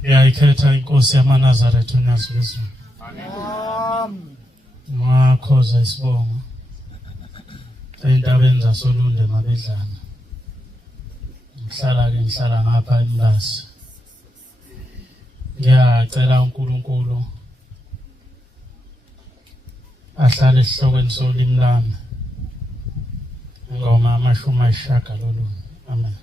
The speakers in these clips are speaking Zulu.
Ngiyayikhetha inkosi yamaNazaretha uNazirezu. Ngakhoza isibongo. Ey'ntabeni zasolunde mabedlana. Ngihlala ngapha eMlasi. Ngiyacela uNkulunkulu ahlale esihlokweni solimi lami. Ngoma 80. Amen.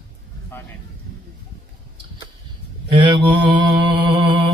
Ekufikeni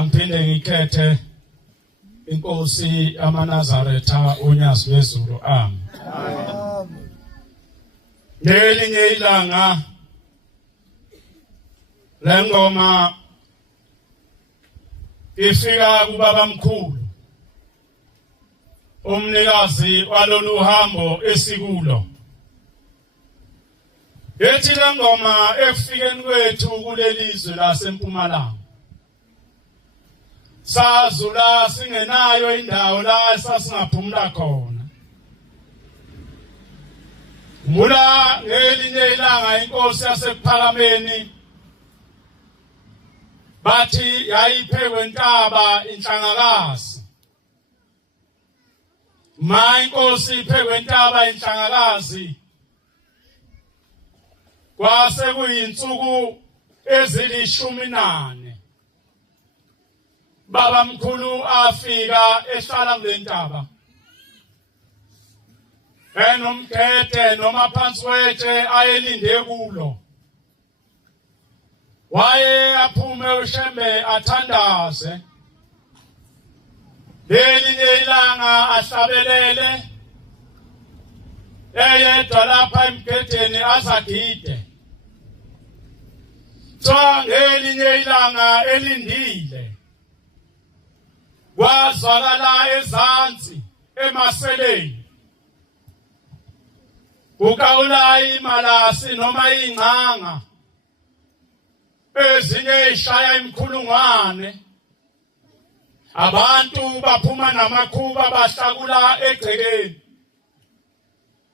Ngiphinde ngikhethe inkosi amaNazaretha unyazi wezulu ami. Ngelinye ilanga lengoma ifika kubaba mkhulu umnikazi walolu hambo esikulo. Yethi lengoma efikeni kwethu kulelizwe laseMpumalanga. Sazula singenayo indawo la sasingaphumula khona. Mula ngelinye ilanga inkosi yasephakameni bathi yayiphekwe intaba inhlangakazi. Inkosi iphekwe intaba inhlangakazi. Kwase kuyinsuku ezili-14. Baba mkhulu afika ehlala kule ntaba. Enomgede noma phansi kwetshe ayelinde kulo. Waye aphume ushembe athandaze. Ngelinye ilanga ahlabelele. Eyedwa lapha emgedeni azagide. Ngelinye ilanga elindile. Kwazwakala ezansi emaseleni. Kukawula imalasi noma ingcanga. Ezinye ishaya imkhulungwane. Abantu baphuma namakhuba bahlakula egcekeni.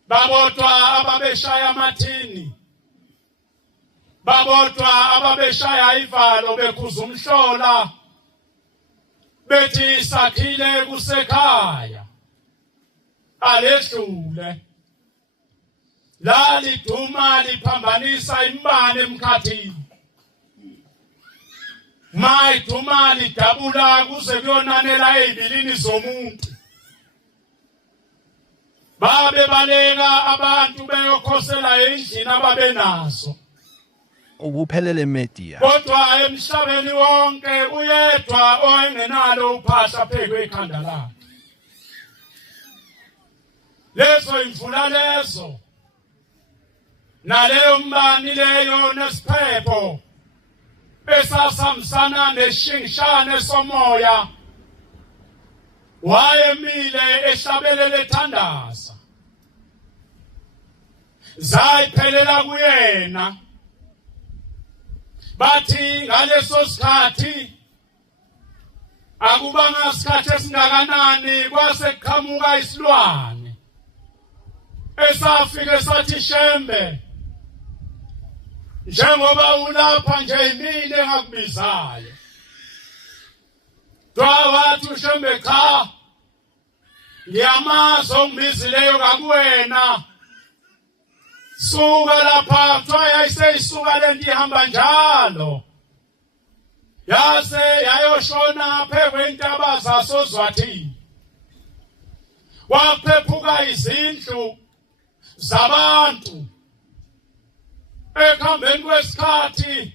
Babodwa ababeshaya amathini. Babodwa ababeshaya ivalo bekhuza umhlola. Bethi sakhile kusekhaya. Aledlule. Laliduma liphambanisa imbane emkhathini. Iduma lidabula kuze kuyonanela ezibilini zomuntu. Babe baleka abantu beyokhosela endlini ababenazo. Ubuphelele media. Kodwa emhlabeni wonke uyedwa oyengenalo uphahla phekwe ekhanda lakhe. Lezo imvula lezo. Naleyo mbani leyo nesiphepho. Esasamsana neshingishane somoya. Wayemile ehlabelele thandaza. Zayiphelela kuyena. Bathi ngaleso sikhathi akubanga isikhathi esingakanani kwase kuqhamuka isilwane esafike sathi shembe njengoba ulapha nje imini engakubizayo. Wathi ushembe cha ngiyamazi ongibizileyo kakuwena. Suka lapha kuthiwa yayiseyisuka lento ihamba njalo. Yase yayoshona phekwe intaba zasoZwathini. Waphephuka izindlu zabantu. Ekuhambeni kwesikhathi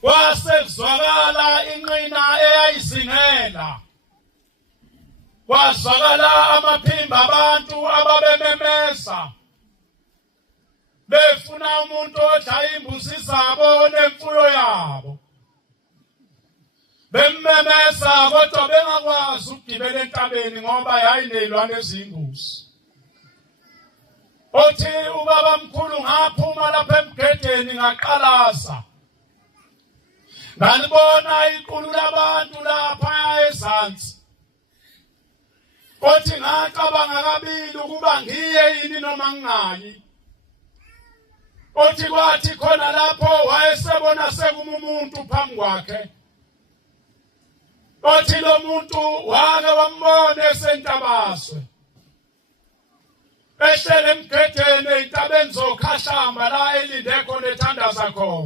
kwase kuzwakala inqina eyayizingela. Kwazwakala amaphimbo abantu ababememeza. Befuna umuntu odla imbuzi zabo nemfuyo yabo. Bemmemeza kodwa bengakwazi ukugibela entabeni ngoba yayinelwane eziyingozi. Othi ubaba mkhulu ngaphuma lapha emgedeni ngaqalaza. Ngalibona iqulu labantu lapha ezansi. Othi ngacabanga kabili ukuba ngiye yini noma ngingayi. Othi kwathi khona lapho wayesebona sekuma umuntu phambi kwakhe. Othi lo muntu wake wambona esentabaswe. Ehlele emgedeni entabeni zokhashamba la elinde khona ethandaza khona.